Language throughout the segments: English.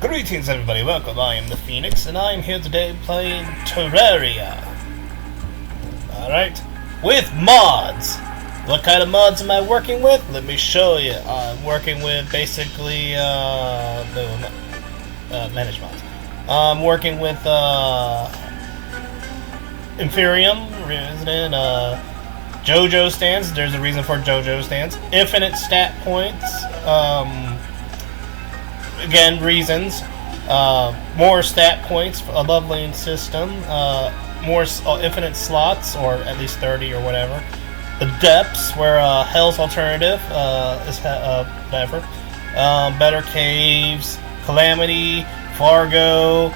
Greetings everybody, welcome, I am the Phoenix, and I am here today playing Terraria. Alright, with mods. What kind of mods am I working with? Let me show you. I'm working with basically, manage mods. I'm working with, Inferium, Resident, JoJo stands, there's a reason for JoJo stands. Infinite stat points, again, reasons. More stat points, a leveling system, more infinite slots, or at least 30 or whatever. The depths, where Hell's Alternative is whatever. Better Caves, Calamity, Fargo,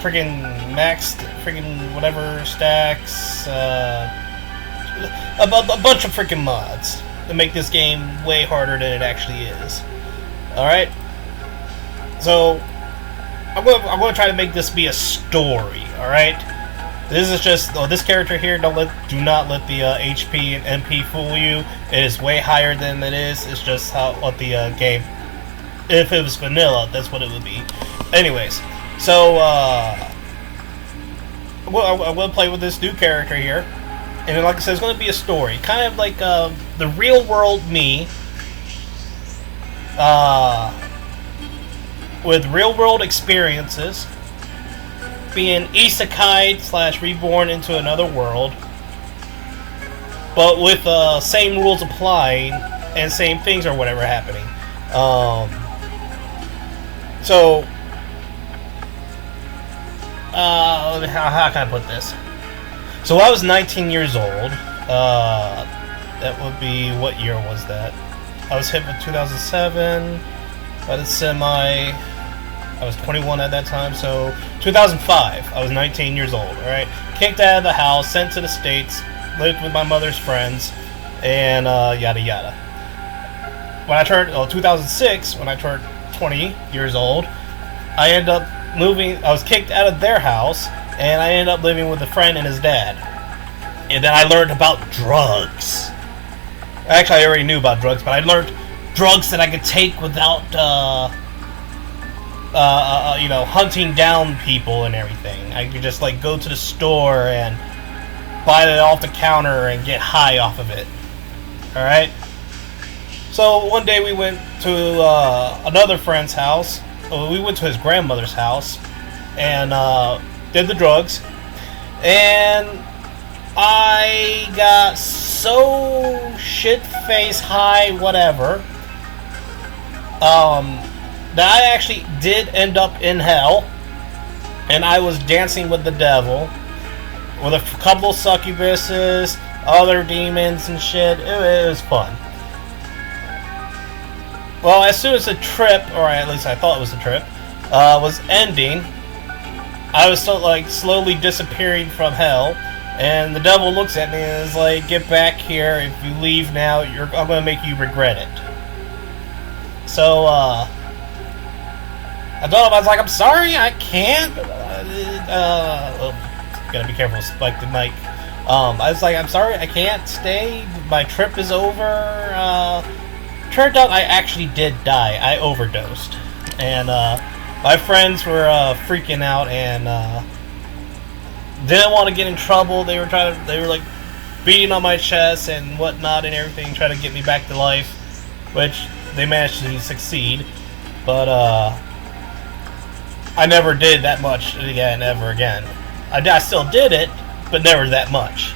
friggin' maxed, friggin' whatever stacks, a bunch of freaking mods to make this game way harder than it actually is. Alright? So, I'm gonna try to make this be a story, alright? This is just, this character here, do not let the HP and MP fool you. It is way higher than it is. It's just what the game, if it was vanilla, that's what it would be. Anyways, so, I'm gonna play with this new character here. And like I said, it's gonna be a story. Kind of like, the real world me, with real-world experiences, being isekai / reborn into another world, but with same rules applying and same things or whatever happening. So, how can I put this? So I was 19 years old. That would be, what year was that? I was hit with 2007 by the semi. I was 21 at that time, so 2005. I was 19 years old. All right, kicked out of the house, sent to the States, lived with my mother's friends, and yada yada. When I turned 2006, when I turned 20 years old, I ended up moving. I was kicked out of their house, and I ended up living with a friend and his dad. And then I learned about drugs. Actually, I already knew about drugs, but I learned drugs that I could take without, hunting down people and everything. I could just, like, go to the store and buy it off the counter and get high off of it. Alright? So, one day we went to, another friend's house. We went to his grandmother's house and, did the drugs. And I got so shit-face high, whatever, that I actually did end up in hell, and I was dancing with the devil, with a couple of succubuses, other demons and shit. It was fun. Well, as soon as the trip, or at least I thought it was the trip, was ending, I was still, like, slowly disappearing from hell. And the devil looks at me and is like, "Get back here. If you leave now, I'm gonna make you regret it." So, I told him, I was like, "I'm sorry, I can't." Gotta be careful, spike the mic. I was like, "I'm sorry, I can't stay. My trip is over." Turned out I actually did die. I overdosed. And, my friends were, freaking out and, didn't want to get in trouble. They were like beating on my chest and whatnot and everything, trying to get me back to life, which they managed to succeed. But I never did that much again, ever again. I still did it, but never that much.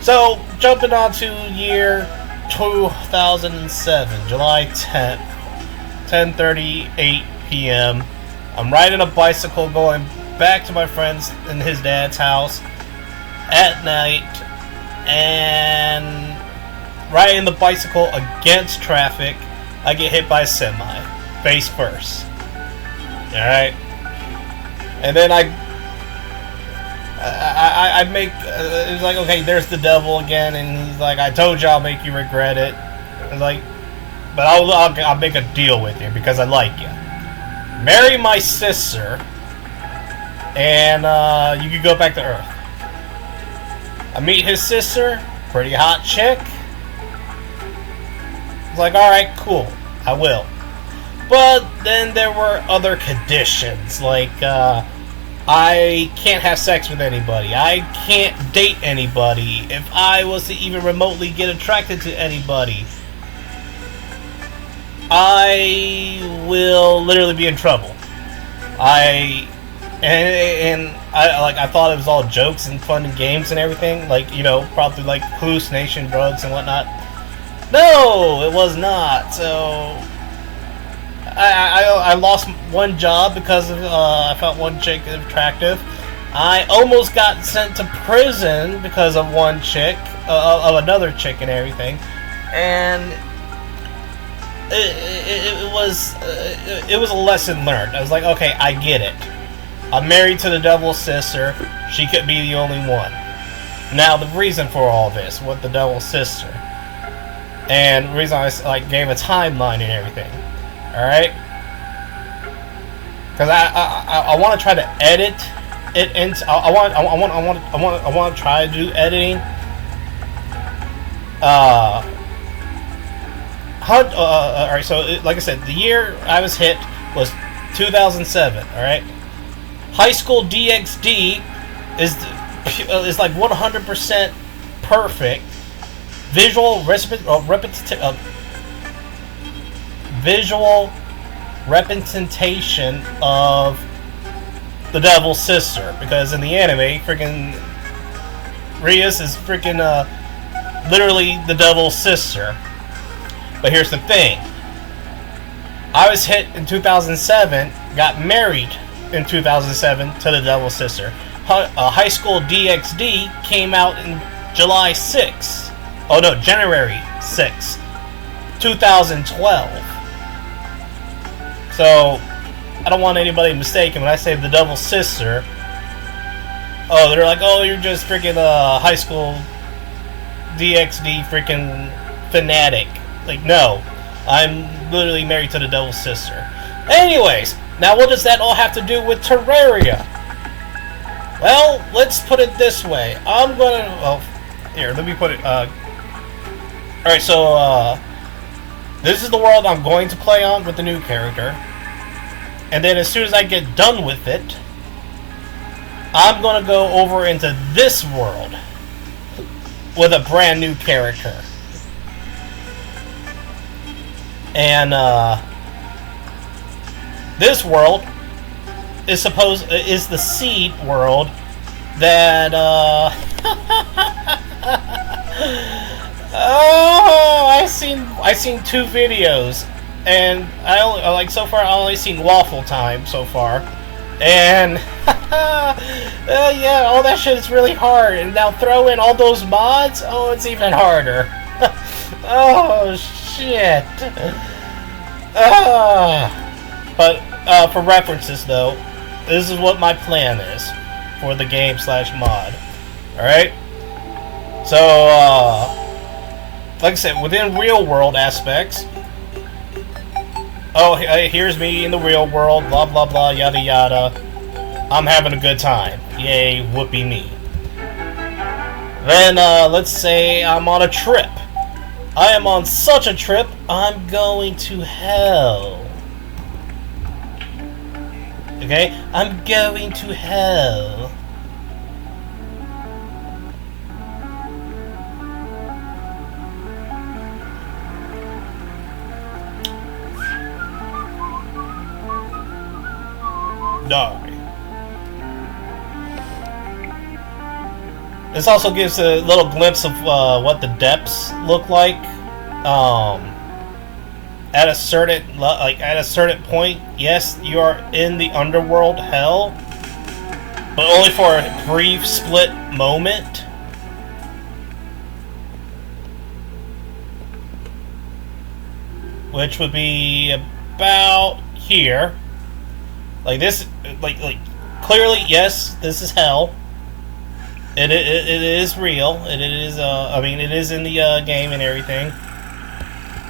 So jumping on to year 2007, July 10th, 10:38 p.m. I'm riding a bicycle going back to my friend's and his dad's house at night, and riding the bicycle against traffic, I get hit by a semi, face first. Alright? And then I make, it's like, okay, there's the devil again, and he's like, "I told you I'll make you regret it." I was like, "But I'll make a deal with you because I like you. Marry my sister, and you can go back to Earth." I meet his sister, pretty hot chick. It's like, alright, cool, I will. But then there were other conditions, like I can't have sex with anybody. I can't date anybody. If I was to even remotely get attracted to anybody, I will literally be in trouble. I thought it was all jokes and fun and games and everything, like, you know, probably like hallucination drugs and whatnot. No, it was not. So I lost one job because of I found one chick attractive. I almost got sent to prison because of one chick, of another chick and everything, and it was a lesson learned. I was like, okay, I get it. I'm married to the devil's sister. She could be the only one. Now the reason for all this with the devil's sister, and the reason I gave a timeline and everything. All right, because I want to try to edit it into. I want to try to do editing. All right, so like I said, the year I was hit was 2007. All right, High School DxD is like 100% perfect. Visual representation of the devil's sister, because in the anime, freaking Rias is freaking literally the devil's sister. But here's the thing: I was hit in 2007, got married in 2007 to the devil's sister. High School DxD came out in July 6th. Oh no, January 6th, 2012. So, I don't want anybody mistaken when I say the devil's sister. Oh, they're like, oh, you're just freaking High School DxD freaking fanatic. Like, no. I'm literally married to the devil's sister. Anyways, now what does that all have to do with Terraria? Well, let's put it this way. I'm gonna... Well, here, let me put it... Alright, so, this is the world I'm going to play on with the new character. And then as soon as I get done with it, I'm going to go over into this world with a brand new character. And, this world is the seed world that, oh, I seen 2 videos, and so far I only seen Waffle Time so far, and yeah, all that shit is really hard, and now throw in all those mods, oh, it's even harder. Oh shit. But for references though, this is what my plan is for the game / mod. Alright? So, like I said, within real world aspects, oh, here's me in the real world, blah blah blah, yada yada. I'm having a good time. Yay, whoopee me. Then, let's say I'm on a trip. I am on such a trip, I'm going to hell. Okay? I'm going to hell. Die. This also gives a little glimpse of what the depths look like. At a certain point, yes, you are in the underworld hell, but only for a brief split moment. Which would be about here. Like this, like clearly, yes, this is hell. It is real. It is. I mean, it is in the game and everything.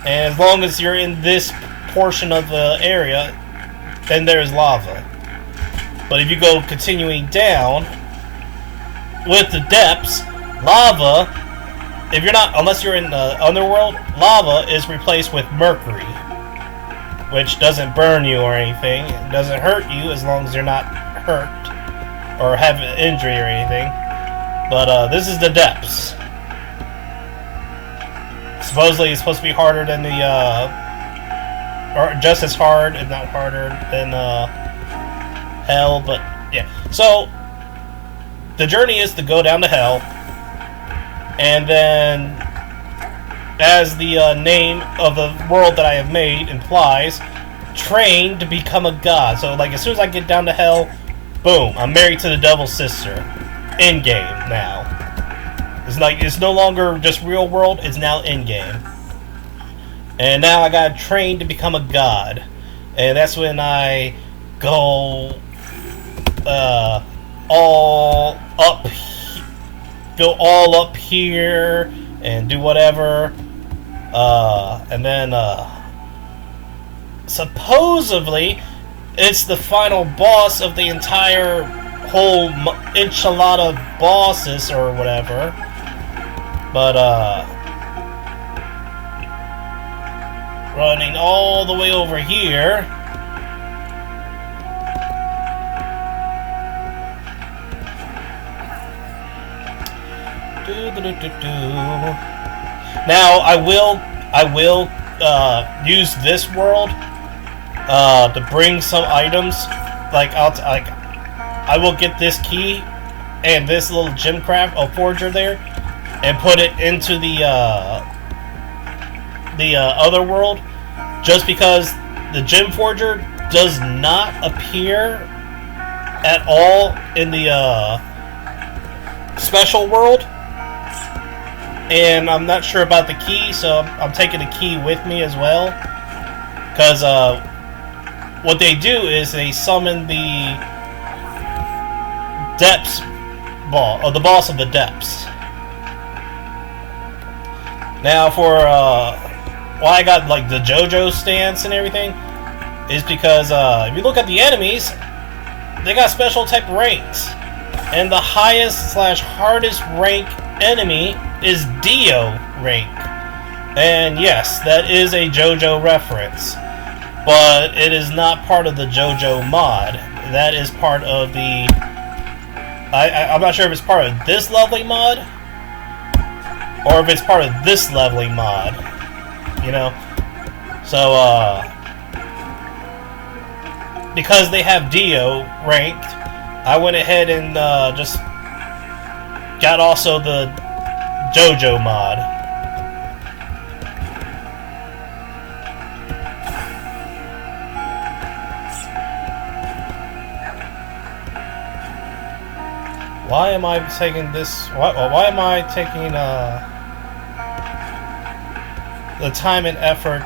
And as long as you're in this portion of the area, then there is lava. But if you go continuing down with the depths, lava. If you're not, unless you're in the underworld, lava is replaced with mercury. which doesn't burn you or anything. It doesn't hurt you as long as you're not hurt or have an injury or anything. But this is the depths. Supposedly it's supposed to be harder than the, or just as hard, if not harder than hell, but yeah. So, the journey is to go down to hell, and then, as the name of the world that I have made implies, train to become a god. So, like, as soon as I get down to hell, boom, I'm married to the devil's sister. In-game now. It's like, it's no longer just real world, it's now in-game. And now I gotta train to become a god. And that's when I go all up here and do whatever. And then supposedly it's the final boss of the entire whole enchilada bosses or whatever. But running all the way over here. Now I will use this world to bring some items. Like I will get this key and this little gemcraft, a forger there, and put it into the other world, just because the gem forger does not appear at all in the special world. And I'm not sure about the key, so I'm taking the key with me as well. Because what they do is they summon the depths ball, or the boss of the depths. Now for why I got like the JoJo stance and everything is because if you look at the enemies, they got special type ranks. And the highest / hardest rank enemy is Dio rank. And yes, that is a JoJo reference. But it is not part of the JoJo mod. That is part of the... I'm not sure if it's part of this lovely mod, or if it's part of this lovely mod. You know? So, because they have Dio ranked, I went ahead and just got also the JoJo mod. Why am I taking this? Why am I taking the time and effort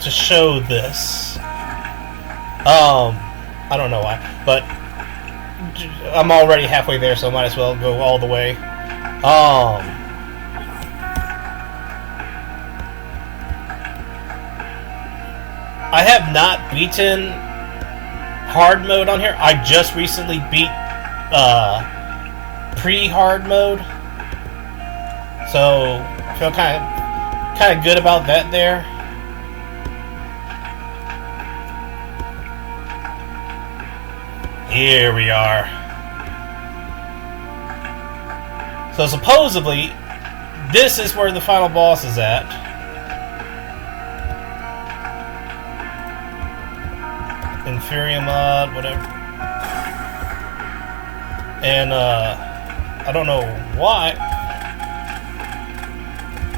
to show this? I don't know why, but I'm already halfway there, so I might as well go all the way. I have not beaten hard mode on here. I just recently beat pre-hard mode, so I feel kind of good about that there. Here we are. So supposedly, this is where the final boss is at. Inferior mod, whatever. And I don't know why.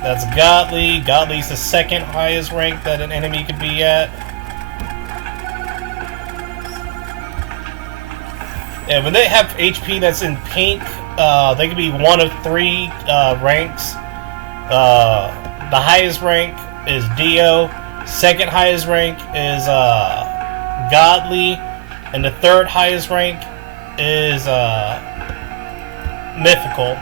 That's Godly. Godly's the second highest rank that an enemy could be at. And when they have HP that's in pink, they could be one of 3 ranks. The highest rank is Dio. Second highest rank is Godly. And the third highest rank is Mythical.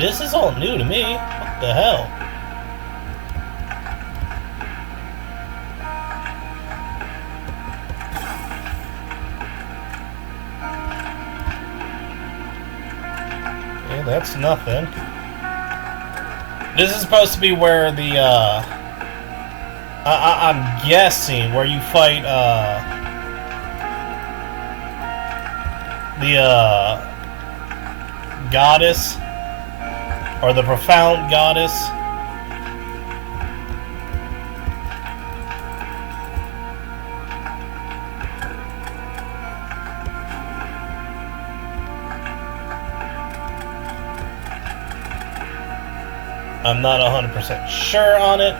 This is all new to me. What the hell? Okay, that's nothing. This is supposed to be where the, I'm guessing where you fight, the, goddess, or the profound goddess. I'm not 100% sure on it,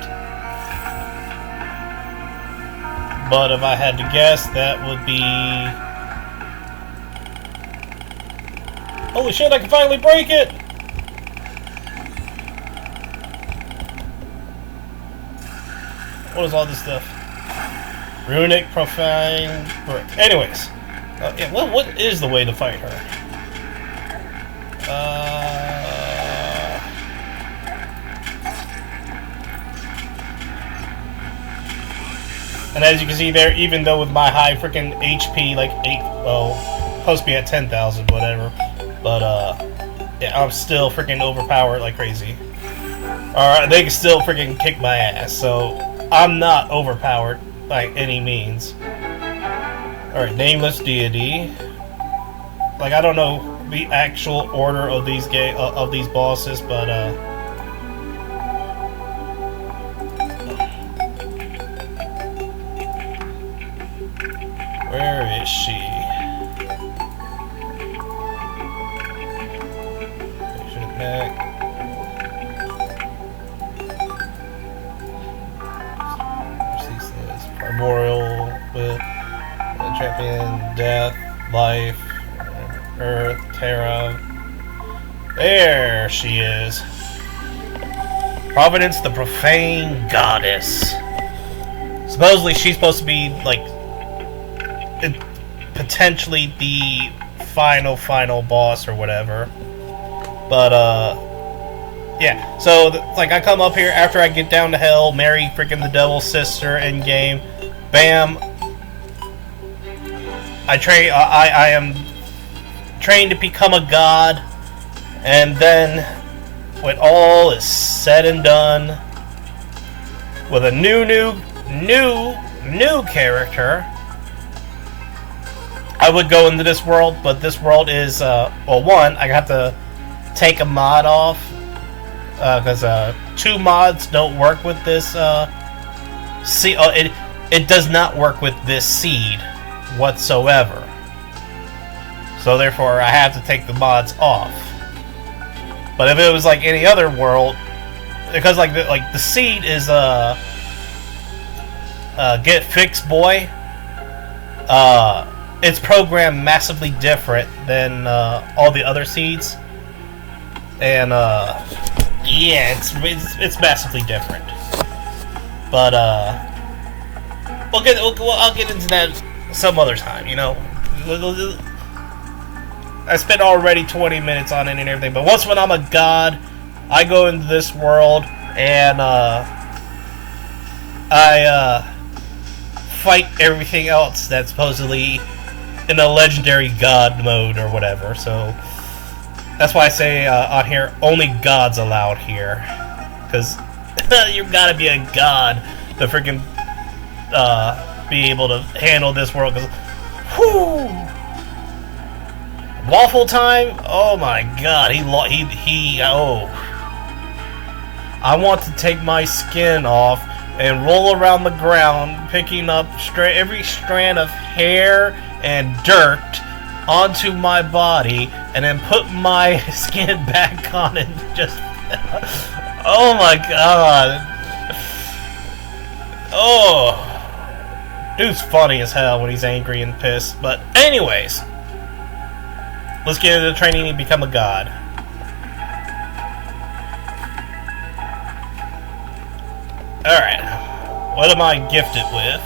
but if I had to guess, that would be... Holy shit, I can finally break it! What is all this stuff? Runic, profane, brick. Anyways, yeah, what is the way to fight her? And as you can see there, even though with my high freaking HP, like 8, well, supposed to be at 10,000, whatever, but, yeah, I'm still freaking overpowered like crazy. Alright, they can still freaking kick my ass, so I'm not overpowered by any means. Alright, nameless deity. Like, I don't know the actual order of these bosses, but, where is she? Push it back. Primordial with champion, death, life, earth, Terra. There she is. Providence, the profane goddess. Supposedly she's supposed to be like potentially the final boss or whatever. But yeah, so like I come up here after I get down to hell, marry freaking the devil's sister in game. Bam. I am trained to become a god, and then when all is said and done, with a new character, I would go into this world, but this world is well, one, I have to take a mod off because 2 mods don't work with this it does not work with this seed whatsoever. So therefore I have to take the mods off. But if it was like any other world, because like the seed is get fixed boy, it's programmed massively different than all the other seeds, and yeah, it's massively different. But I'll get into that some other time. You know, I spent already 20 minutes on it and everything. But once when I'm a god, I go into this world and I fight everything else that's supposedly in a legendary god mode or whatever. So that's why I say on here, only gods allowed here, because you gotta be a god to freaking be able to handle this world. Because, whoo, waffle time! Oh my god, oh, I want to take my skin off and roll around the ground, picking up every strand of hair and dirt onto my body, and then put my skin back on and just... oh my god. Oh. Dude's funny as hell when he's angry and pissed. But anyways, let's get into training and become a god. Alright. What am I gifted with?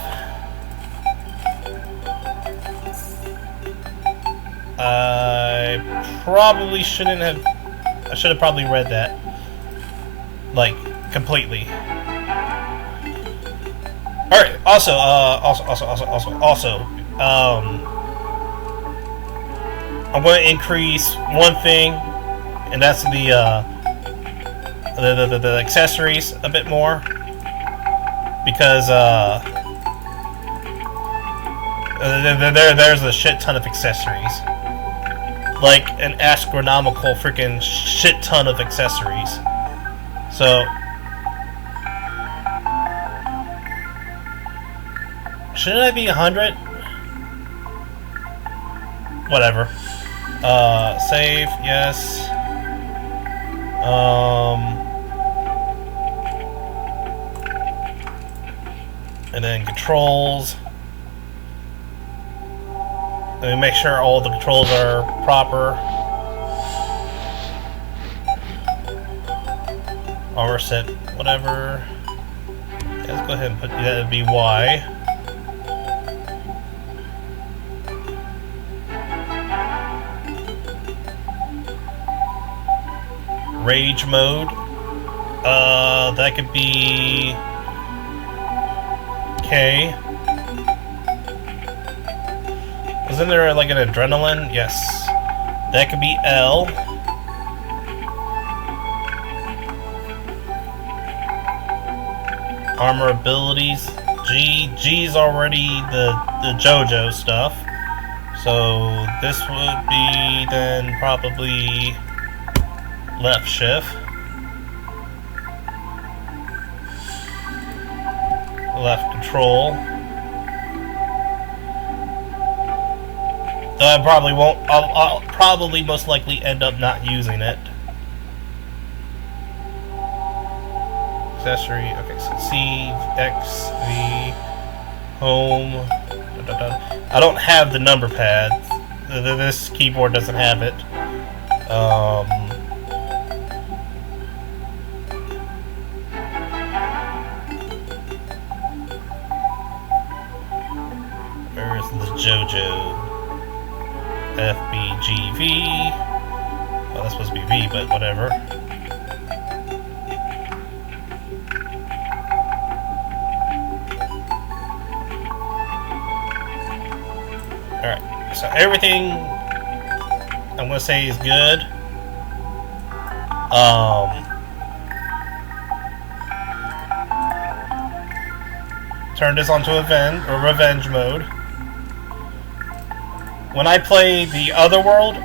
I probably shouldn't have... I should have probably read that. Like, completely. Alright, also, I'm going to increase one thing and that's the accessories a bit more, because there's a shit ton of accessories, like an astronomical freaking shit ton of accessories. So shouldn't I be 100? Whatever. Save, yes. And then controls. Let me make sure all the controls are proper. Armor set, whatever. Yeah, let's go ahead and put that to be Y. Rage mode. That could be K. Wasn't there like an adrenaline? Yes. That could be L. Armor abilities. G. G's already the JoJo stuff. So this would be then probably left shift. Left control. I probably won't. I'll probably most likely end up not using it. Accessory. Okay, so C, X, V, home. I don't have the number pad. This keyboard doesn't have it. Where is the JoJo? F, B, G, V. Well, that's supposed to be V, but whatever. Alright, so everything I'm gonna say is good. Turn this onto revenge mode. When I play the other world,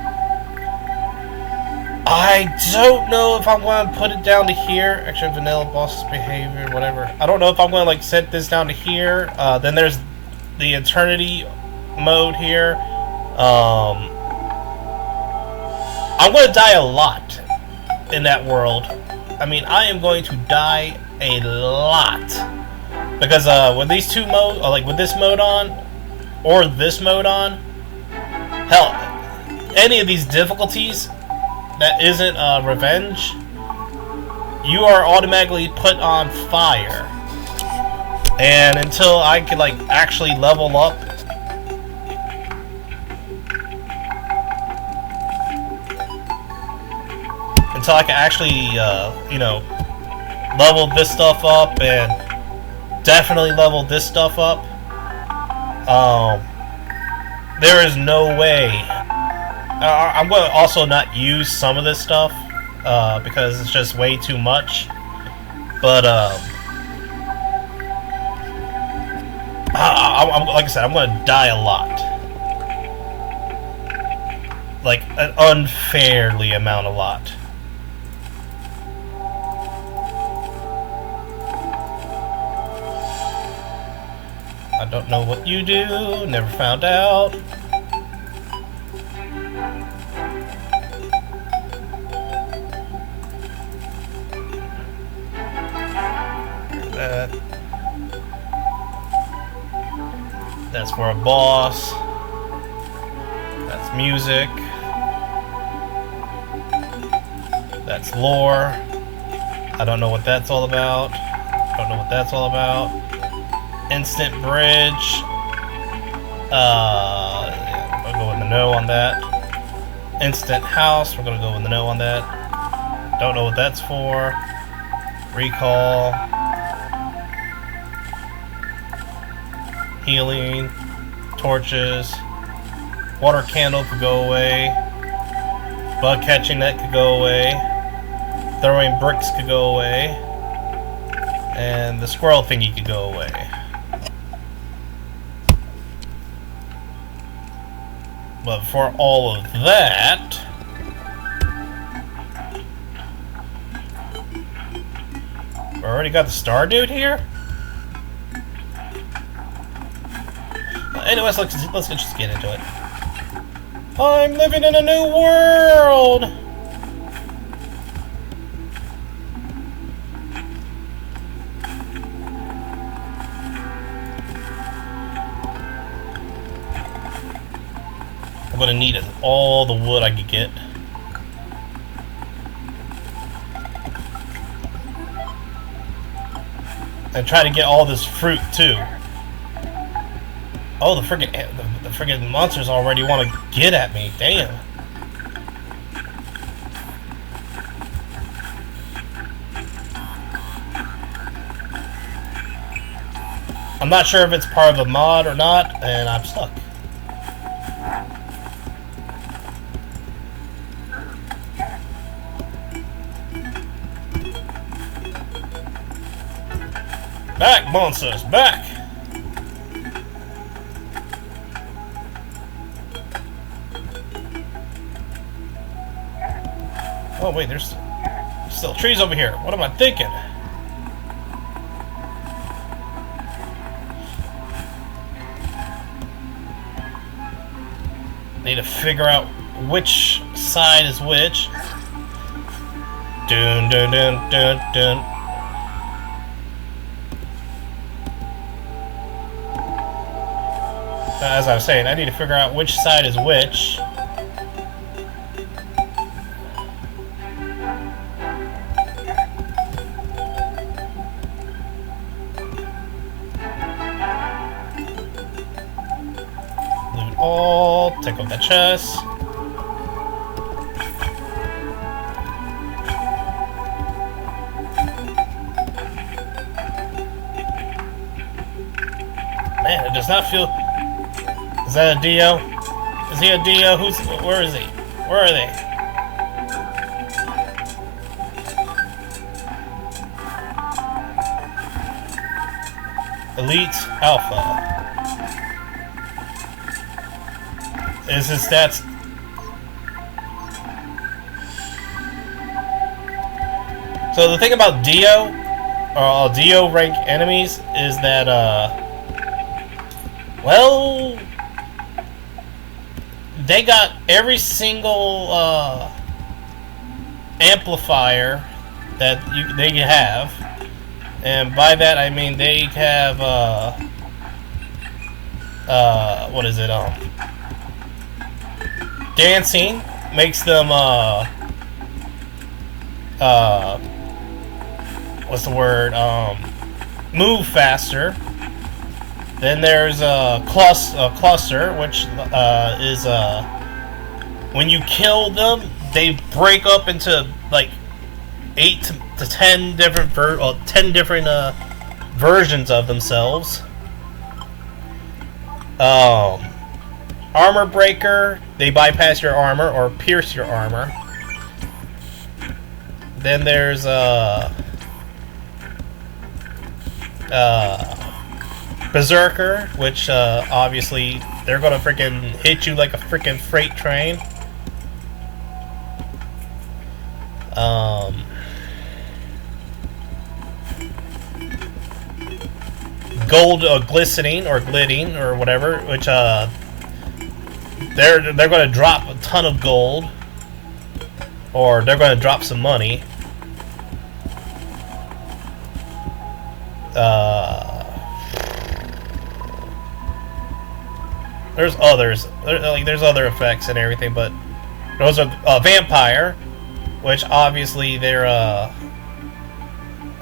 I don't know if I'm going to put it down to here. Actually, vanilla boss's behavior, whatever. I don't know if I'm going to like set this down to here. Then there's the eternity mode here. I'm going to die a lot in that world. I mean, I am going to die a lot. Because with these two modes, like with this mode on, or this mode on, hell, any of these difficulties that isn't revenge, you are automatically put on fire. And until I could like actually level up, until I can actually, you know, level this stuff up and definitely level this stuff up, there is no way. I'm going to also not use some of this stuff because it's just way too much. But like I said, I'm going to die a lot, like an unfairly amount of lot. I don't know what you do, never found out. That's for a boss. That's music. That's lore. I don't know what that's all about. Don't know what that's all about. Instant bridge. Yeah, we're gonna go in the no on that. Instant house. We're gonna go in the no on that. Don't know what that's for. Recall. Healing. Torches. Water candle could go away. Bug catching that could go away. Throwing bricks could go away. And the squirrel thingy could go away. But for all of that... we already got the star dude here? Anyways, let's just get into it. I'm living in a new world! I'm gonna need all the wood I could get. And try to get all this fruit too. Oh, the friggin' monsters already want to get at me. Damn. I'm not sure if it's part of the mod or not, and I'm stuck. Back, monsters, back! Oh wait, there's still trees over here. What am I thinking? Need to figure out which side is which. Dun dun dun dun dun. As I was saying, I need to figure out which side is which. Loot all, take out that chest. Man, it does not feel... Is that a Dio? Is he a Dio? Where is he? Where are they? Elite Alpha. Is his stats... So the thing about Dio, or Dio rank enemies, is that, well... they got every single amplifier that they have, and by that I mean they have what is it? Dancing makes them what's the word? Move faster. Then there's a cluster, which is when you kill them, they break up into like 8 to 10 different versions of themselves. Armor breaker, they bypass your armor or pierce your armor. Then there's Berserker, which obviously they're gonna freaking hit you like a freaking freight train. Gold glistening or glitting or whatever, which they're gonna drop a ton of gold, or they're gonna drop some money. There's others. There's other effects and everything, but those are vampire, which obviously they're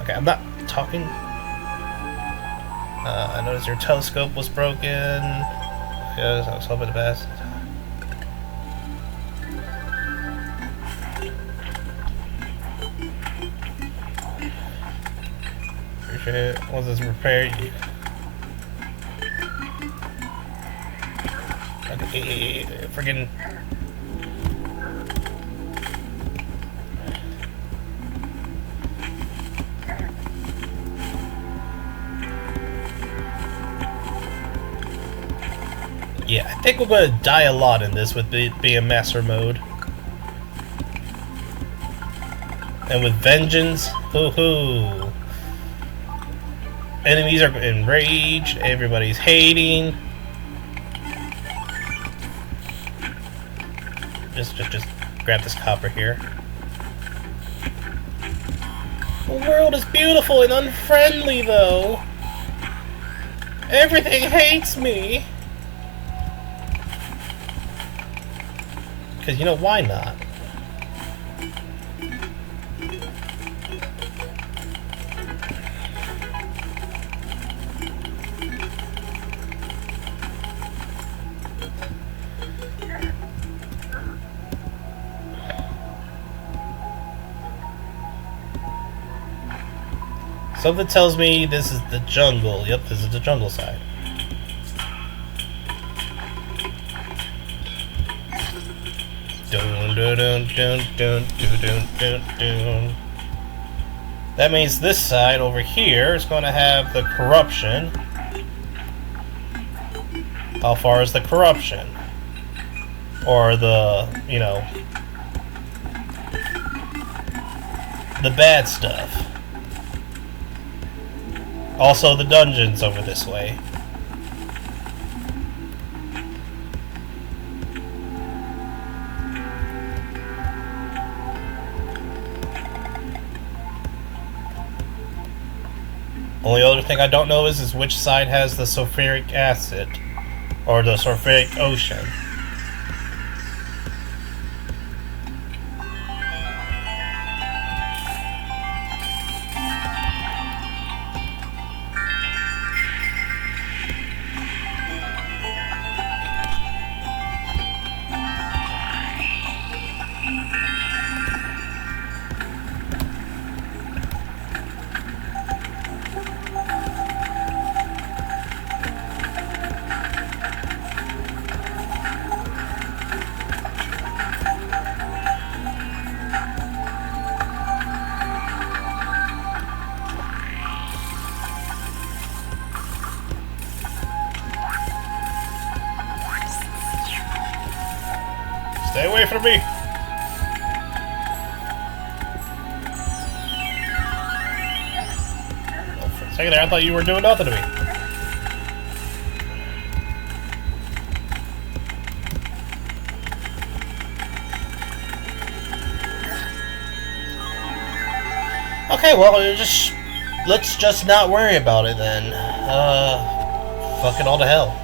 okay. I'm not talking. I noticed your telescope was broken. Yes, I was hoping the best. Appreciate it. Once it's repaired, friggin'. Yeah, I think we're gonna die a lot in this with it being master mode. And with vengeance, hoo-hoo. Enemies are enraged, everybody's hating. Just grab this copper here. The world is beautiful and unfriendly, though. Everything hates me. Because, you know, why not? Something tells me this is the jungle. Yep, this is the jungle side. Dun, dun, dun, dun, dun, dun, dun, dun. That means this side over here is going to have the corruption. How far is the corruption? Or the, you know, the bad stuff. Also the dungeons over this way. Only other thing I don't know is which side has the sulfuric acid. Or the sulfuric ocean. Stay away from me! Oh, for a second there, I thought you were doing nothing to me. Okay, well, let's just not worry about it then. Fuck it all to hell.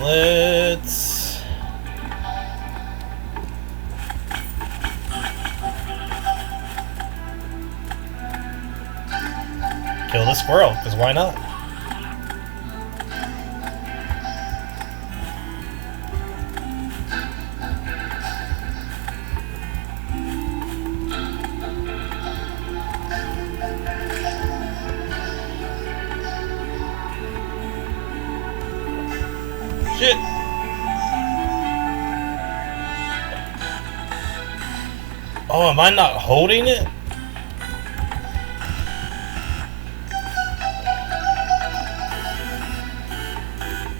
Let's kill the squirrel, because why not? Shit! Oh, am I not holding it?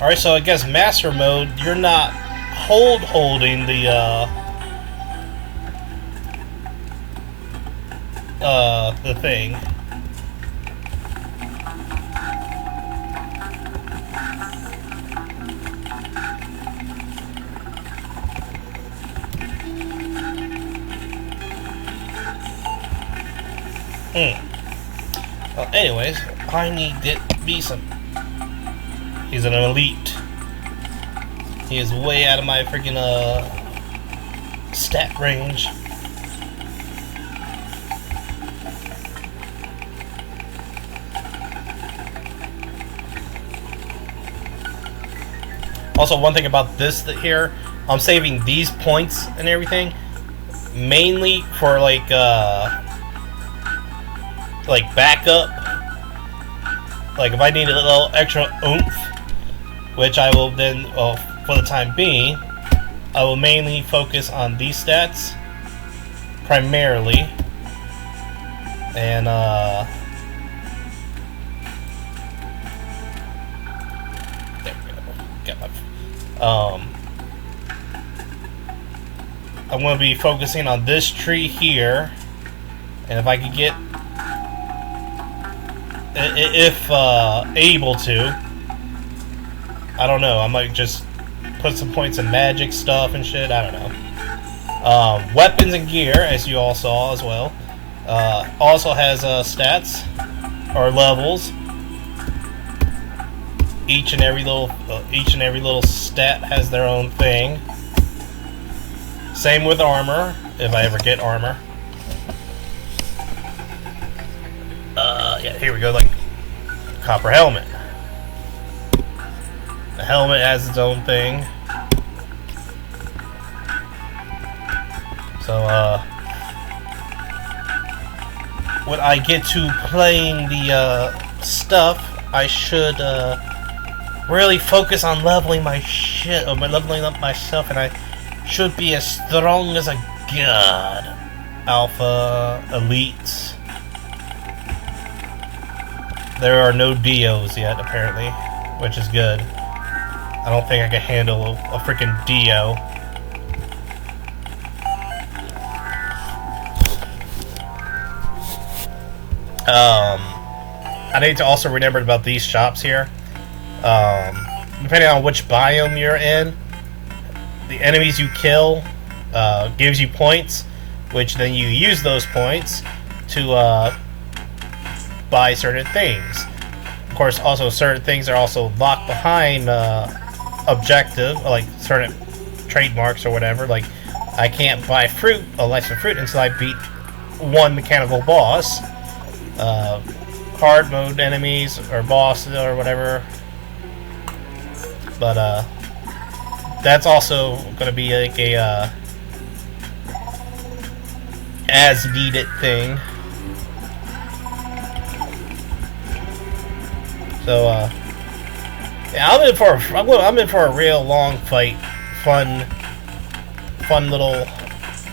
Alright, so I guess master mode, you're not holding the thing. Well, anyways, I need to be some. He's an elite. He is way out of my freaking stat range. Also, one thing about this here, I'm saving these points and everything mainly for like backup. Like if I need a little extra oomph, which I will then, well, for the time being, I will mainly focus on these stats primarily, and there we go. Got my I'm going to be focusing on this tree here, and if I could get, if able to, I don't know, I might just put some points in magic stuff and shit, I don't know. Weapons and gear, as you all saw as well, also has stats, or levels. Each and every little stat has their own thing. Same with armor, if I ever get armor. Yeah, here we go, like, copper helmet. The helmet has its own thing. So, when I get to playing the, stuff, I should, really focus on leveling my shit, or leveling up myself, and I should be as strong as a god. Alpha, elite. There are no Dios yet, apparently, which is good. I don't think I can handle a freaking Dio. I need to also remember about these shops here. Depending on which biome you're in, the enemies you kill gives you points, which then you use those points to buy certain things. Of course, also certain things are also locked behind objective, like certain trademarks or whatever. Like, I can't buy fruit, a license fruit, until I beat one mechanical boss. Hard mode enemies or bosses or whatever. But that's also going to be like a as needed thing. So yeah, I'm in for a real long fight, fun little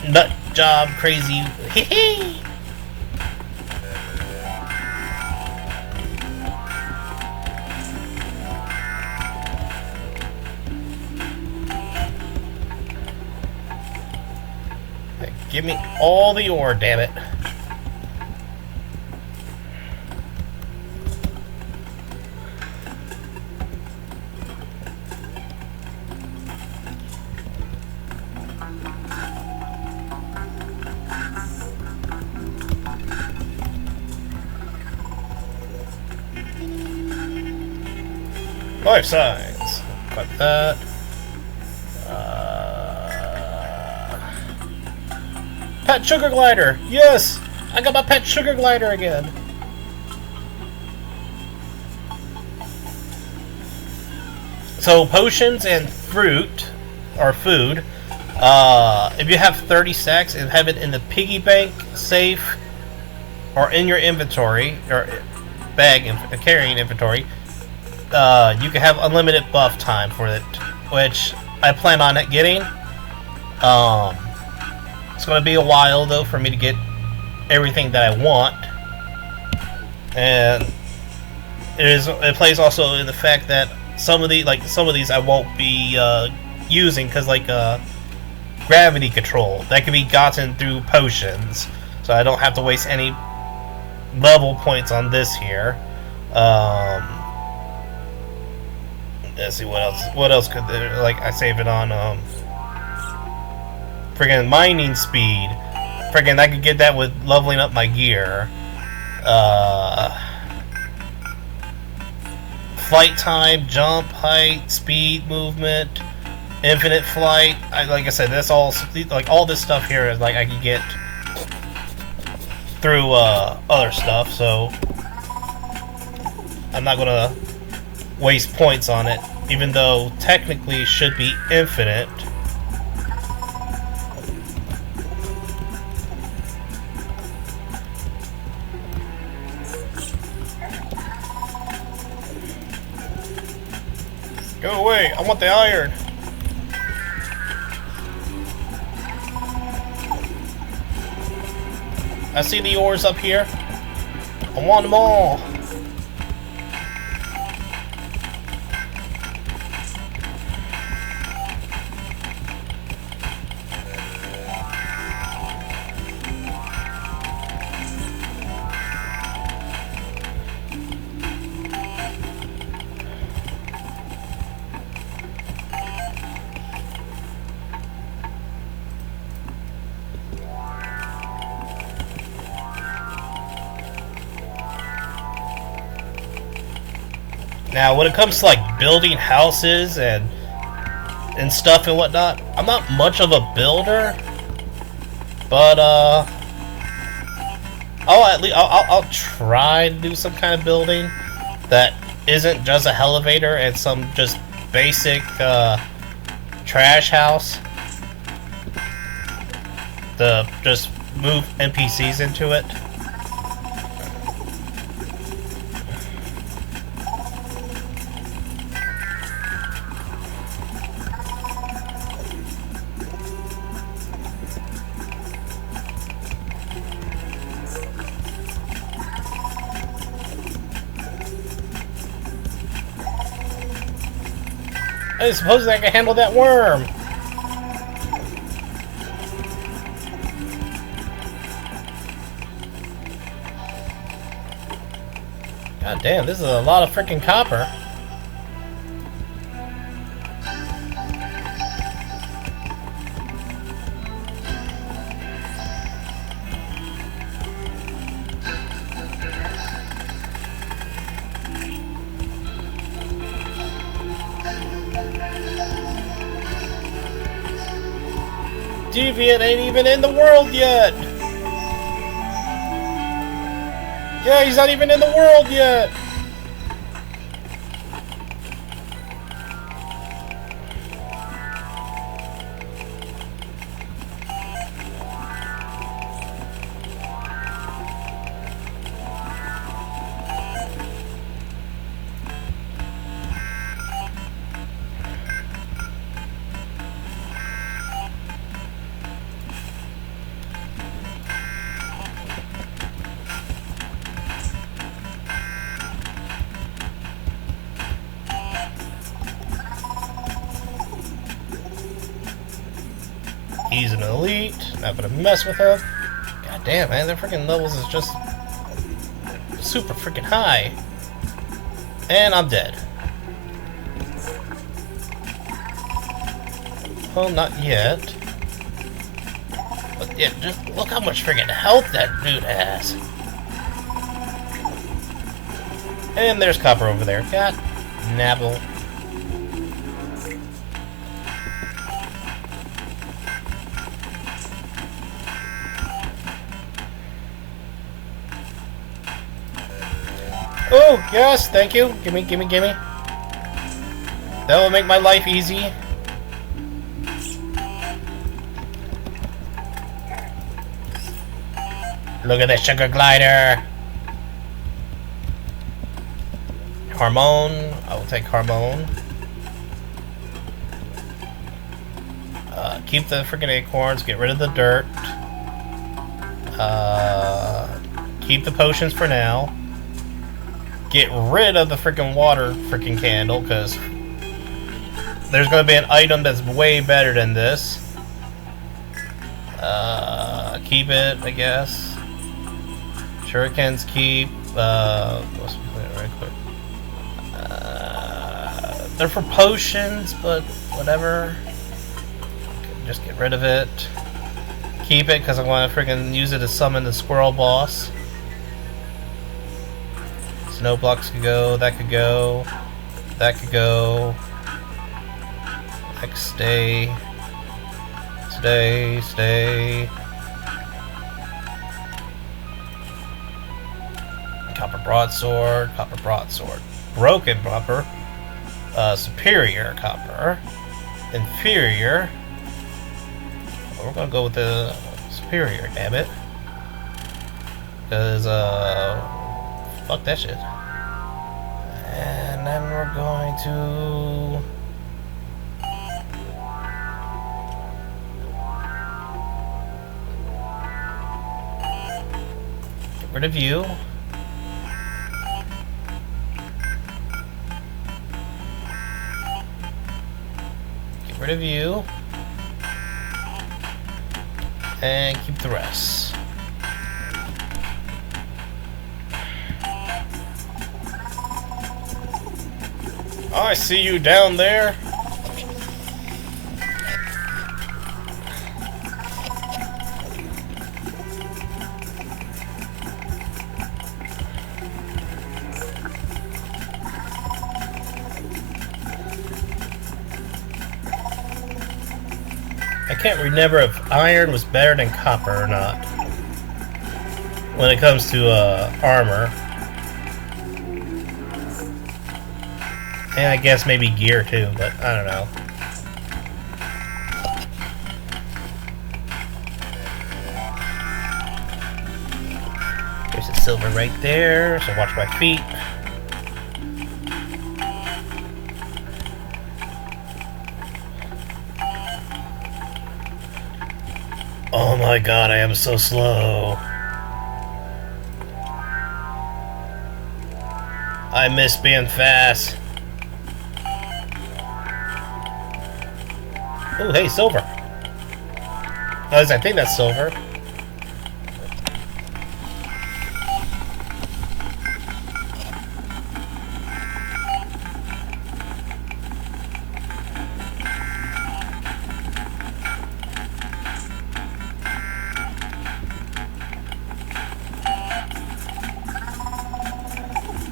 nut job, crazy. Give me all the ore, damn it. Life signs. Got that. Pet sugar glider! Yes! I got my pet sugar glider again! So, potions and fruit, or food, if you have 30 stacks and have it in the piggy bank, safe, or in your inventory, or bag, carrying inventory, you can have unlimited buff time for it, which I plan on getting. It's going to be a while, though, for me to get everything that I want. And it plays also in the fact that some of these I won't be using, because like gravity control that can be gotten through potions, so I don't have to waste any level points on this here. Let's see what else. What else could there, like I save it on friggin' mining speed. Friggin' I could get that with leveling up my gear. Flight time, jump, height, speed, movement, infinite flight. Like I said, that's all. Like all this stuff here is like I can get through other stuff. So I'm not gonna waste points on it, even though technically it should be infinite. Go away, I want the iron. I see the ores up here. I want them all. Now, when it comes to like building houses and stuff and whatnot, I'm not much of a builder, but I'll try to do some kind of building that isn't just a elevator and some just basic trash house to just move NPCs into it. I suppose I can handle that worm. God damn, this is a lot of freaking copper. Deviant ain't even in the world yet! Yeah, he's not even in the world yet! He's an elite, not gonna mess with him. God damn, man, their freaking levels is just super freaking high. And I'm dead. Well, not yet. But yeah, just look how much freaking health that dude has. And there's copper over there. God nabble. Oh, yes, thank you. Gimme, gimme, gimme. That will make my life easy. Look at the sugar glider. Harmon. I will take Harmon. Keep the freaking acorns. Get rid of the dirt. Keep the potions for now. Get rid of the freaking water freaking candle, because there's going to be an item that's way better than this. Keep it, I guess. Shurikens keep. Let's play it right quick. They're for potions, but whatever. Just get rid of it. Keep it, because I want to freaking use it to summon the squirrel boss. Snow blocks could go, that could go, that could go. That could stay. Stay, stay. Copper broadsword, copper broadsword. Broken copper. Superior copper. Inferior. Well, we're gonna go with the superior, damn it. Because, fuck that shit. And then we're going to... rid of you. Get rid of you. And keep the rest. I see you down there. I can't remember if iron was better than copper or not when it comes to armor. And I guess maybe gear too, but I don't know. There's a silver right there, so watch my feet. Oh my god, I am so slow. I miss being fast. Oh, hey, silver. At least I think that's silver.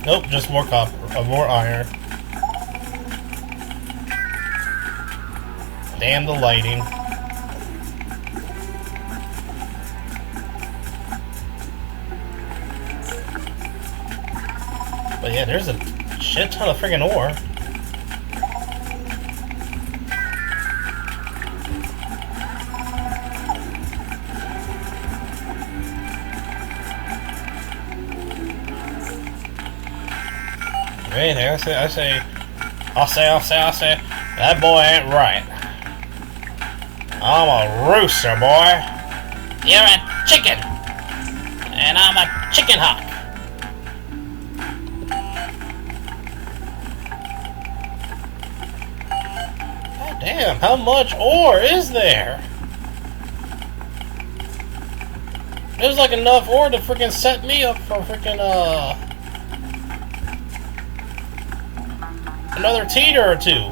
Nope, just more copper, more iron. Damn the lighting. But yeah, there's a shit ton of friggin' ore. Anything, I'll say, that boy ain't right. I'm a rooster, boy. You're a chicken. And I'm a chicken hawk. God damn, how much ore is there? There's like enough ore to freaking set me up for freaking, another teeter or two.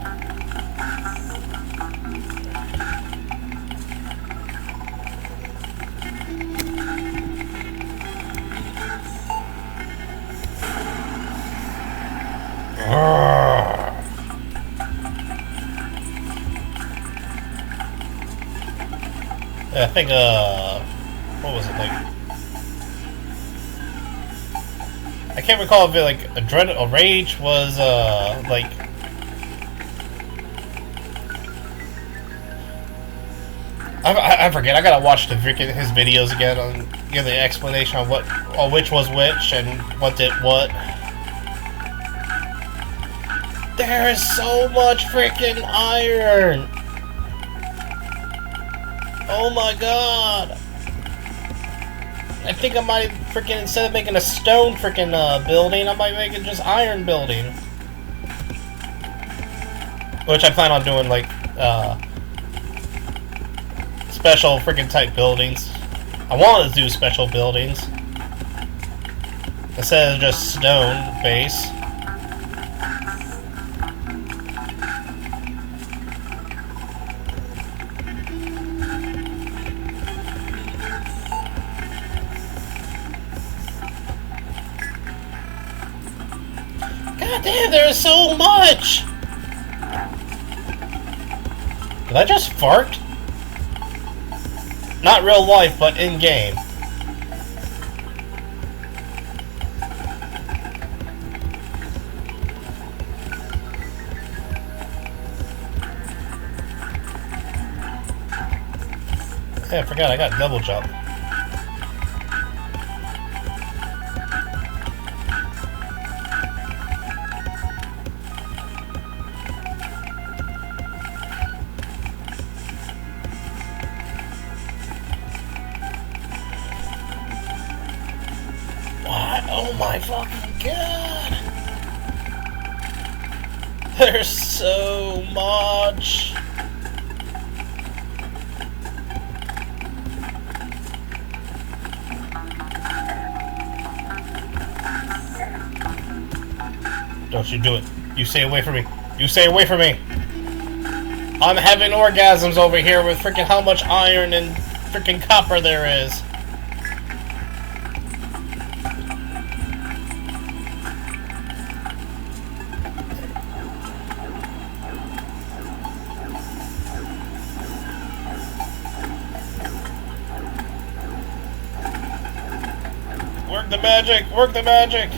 I think, what was it, like? I can't recall if it, like, a rage was, like... I forget, I gotta watch his videos again on give the explanation on which was which and what did what. There is so much freaking iron! Oh my god! I think I might freaking, instead of making a stone freaking building, I might make it just iron building. Which I plan on doing, like, special freaking type buildings. I want to do special buildings instead of just stone base. God damn, there is so much! Did I just fart? Not real life, but in game. Hey, I forgot I got double jump. Oh my fucking god! There's so much! Don't you do it. You stay away from me. You stay away from me! I'm having orgasms over here with freaking how much iron and freaking copper there is. Work the magic! Work the magic!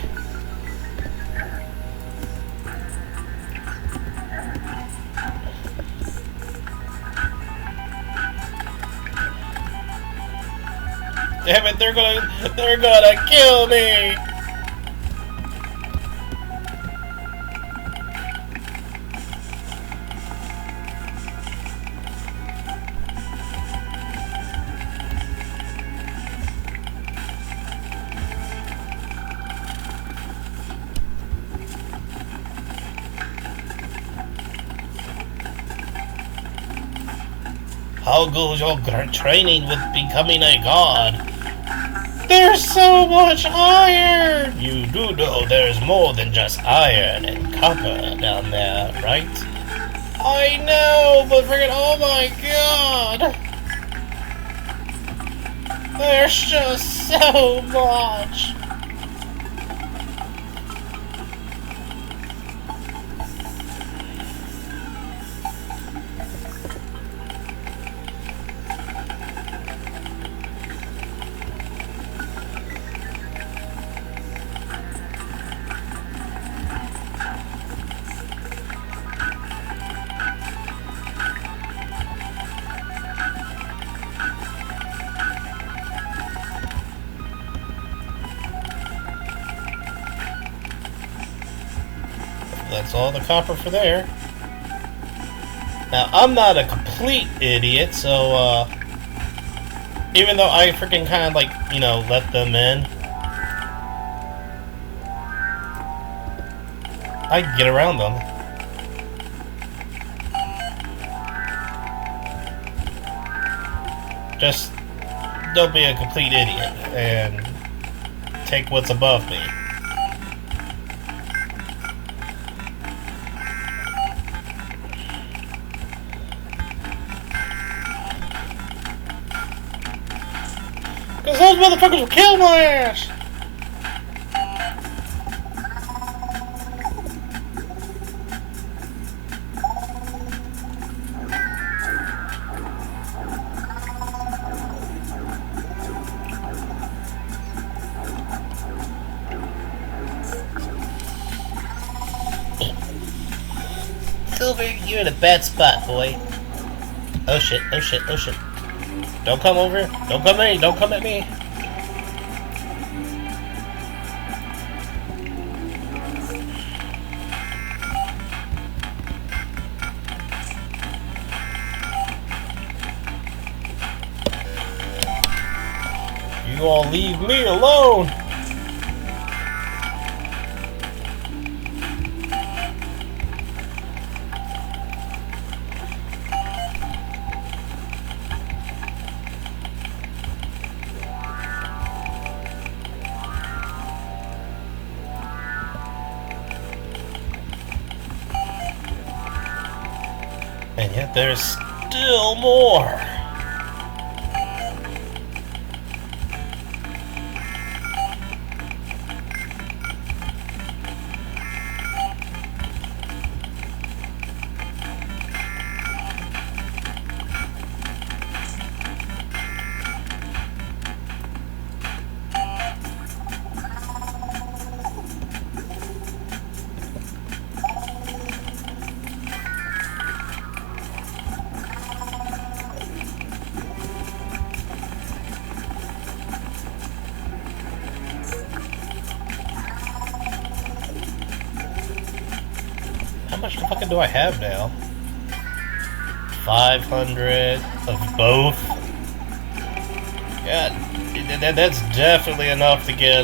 Damn it, they're gonna kill me! How goes your training with becoming a god? There's so much iron! You do know there's more than just iron and copper down there, right? I know, but freaking oh my god! There's just so much! That's all the copper for there. Now, I'm not a complete idiot, so, even though I freaking kind of, like, you know, let them in, I can get around them. Just don't be a complete idiot and take what's above me. Because those motherfuckers will kill my ass! Silver, you're in a bad spot, boy. Oh shit, oh shit, oh shit. Don't come over. Don't come at me. Don't come at me. You all leave me alone. And yet there's still more. How much fucking do I have now? 500 of both. God, that's definitely enough to get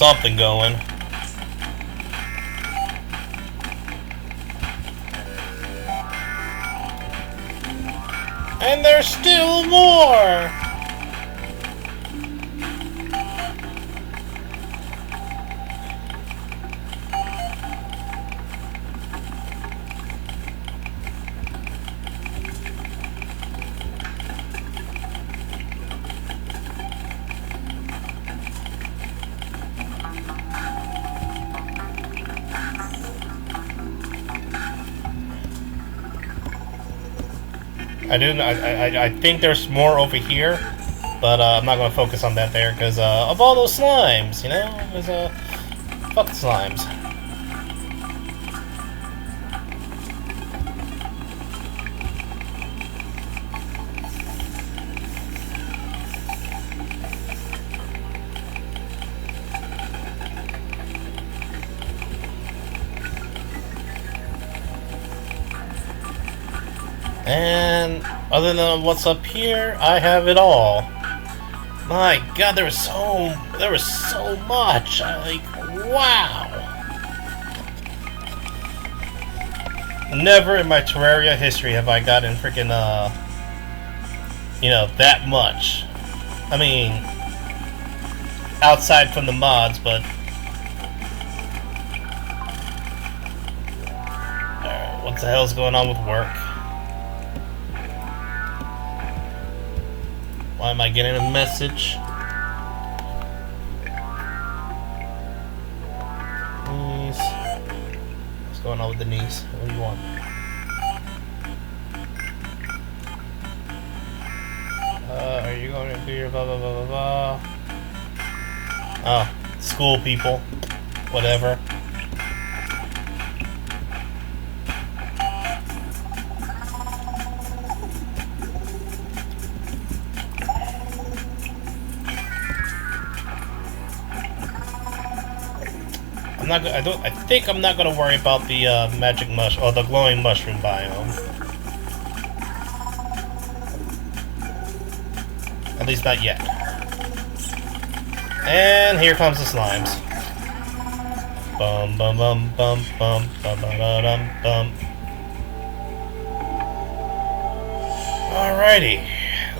something going. And there's still more! I think there's more over here, but I'm not gonna focus on that there because of all those slimes, you know. There's fuck the slimes. And other than what's up here, I have it all. My God, there was so much. Wow. Never in my Terraria history have I gotten freaking you know, that much. I mean, outside from the mods, but what the hell's going on with work? Why am I getting a message? Knees. What's going on with the knees? What do you want? Are you going to do your blah blah blah blah blah? Oh, school people. Whatever. I think I'm not gonna worry about the magic mush or the glowing mushroom biome. At least not yet. And here comes the slimes. Bum bum bum bum bum bum bum bum bum. Alrighty,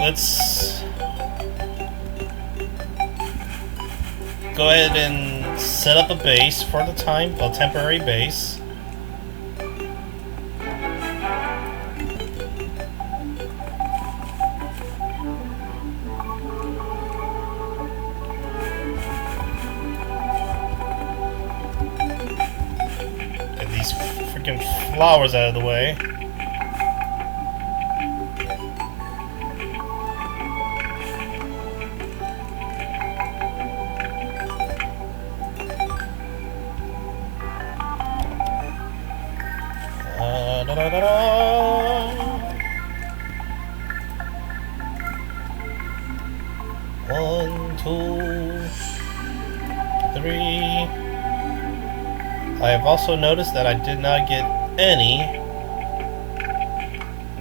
let's go ahead and set up a base for the time, a temporary base. Get these freaking flowers out of the way. One, two, three. I have also noticed that I did not get any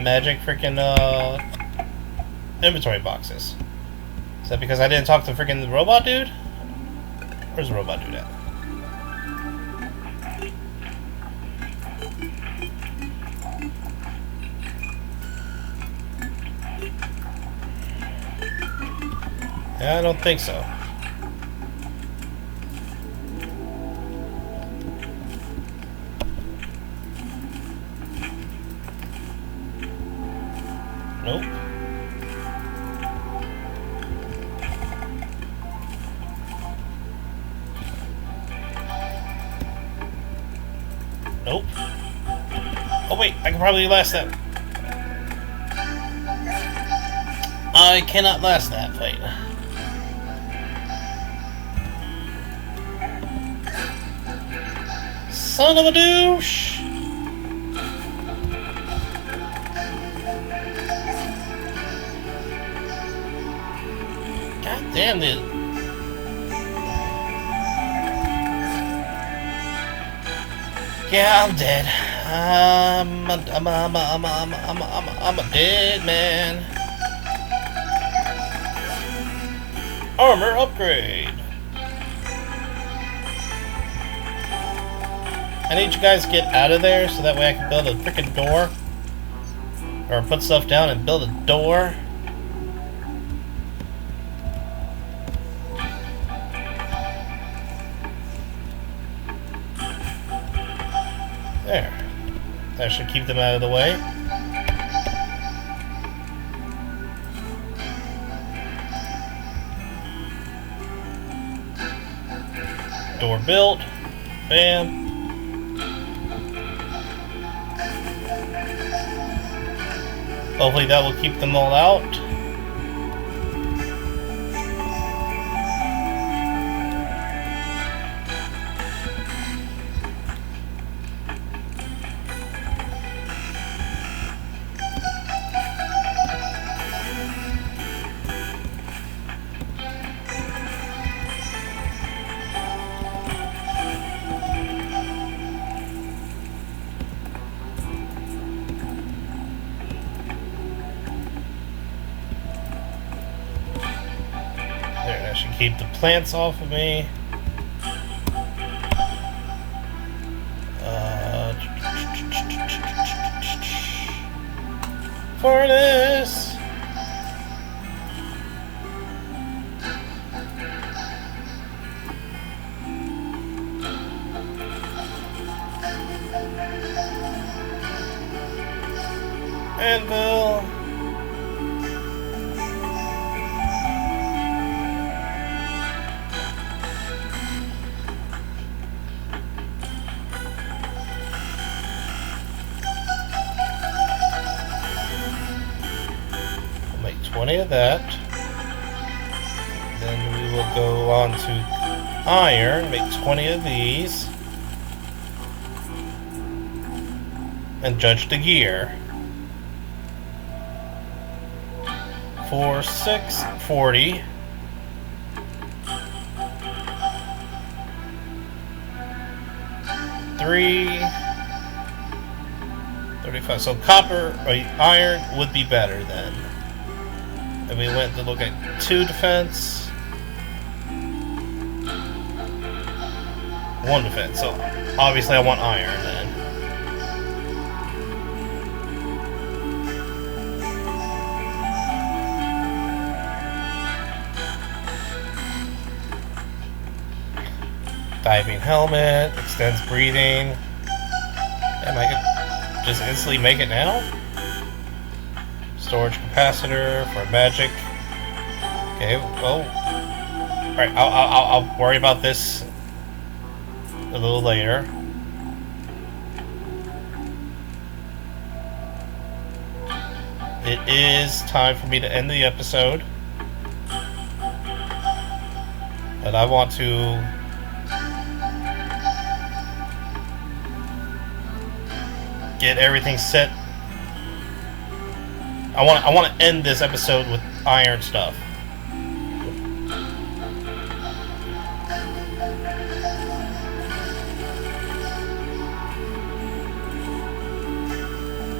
magic freaking inventory boxes. Is that because I didn't talk to freaking robot dude? Where's the robot dude at? Yeah, I don't think so. Nope. Nope. Oh wait, I can probably last that. I cannot last that fight. Son of a douche! God damn it! Yeah, I'm dead. I'm a dead man. Armor upgrade. I need you guys to get out of there so that way I can build a freaking door. Or put stuff down and build a door. There. That should keep them out of the way. Door built. Bam. Hopefully that will keep them all out. There, I should keep the plants off of me. Furnace! Anvil! We'll make 20 of that. Then we will go on to iron, make 20 of these. And judge the gear. 4, 6, 40. Three, 35. So copper or iron would be better then. And we went to look at 2 defense, 1 defense. So obviously I want iron then. Diving helmet, extends breathing. And I could just instantly make it now. Storage capacitor for magic. Okay, well, all right. I'll worry about this a little later. It is time for me to end the episode, but I want to get everything set. I want to end this episode with iron stuff.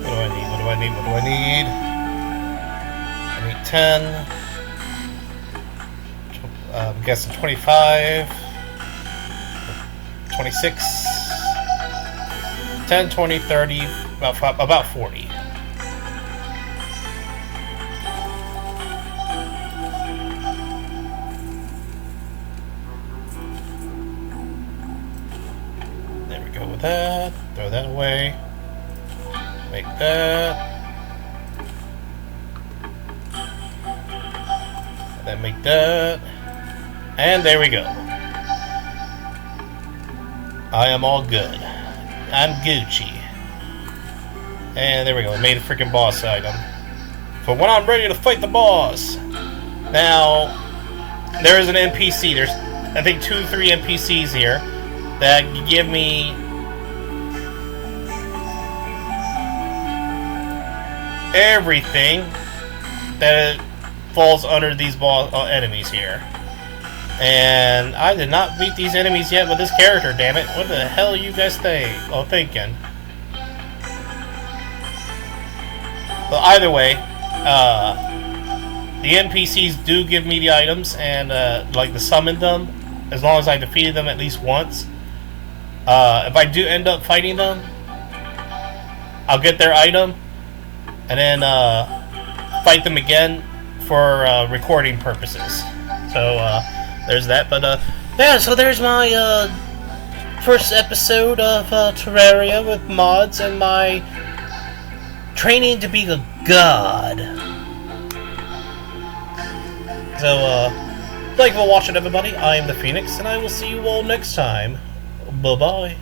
What do I need? What do I need? What do I need? I need 10. I'm guessing 25. 26. 10, 20, 30, about 40. There we go with that. Throw that away. Make that. Then make that. And there we go. I am all good. I'm Gucci. And there we go. We made a freaking boss item. For when I'm ready to fight the boss. Now, there is an NPC. There's, I think, 2 or 3 NPCs here that give me everything that falls under these boss enemies here. And I did not beat these enemies yet with this character, damn it. What the hell are you guys thinking? Well, either way, the NPCs do give me the items, and like to summon them, as long as I defeated them at least once. If I do end up fighting them, I'll get their item and then fight them again for recording purposes. So there's that. But yeah, so there's my first episode of Terraria with mods and my training to be a god. So thank you for watching, everybody. I am the Phoenix, and I will see you all next time. Bye-bye.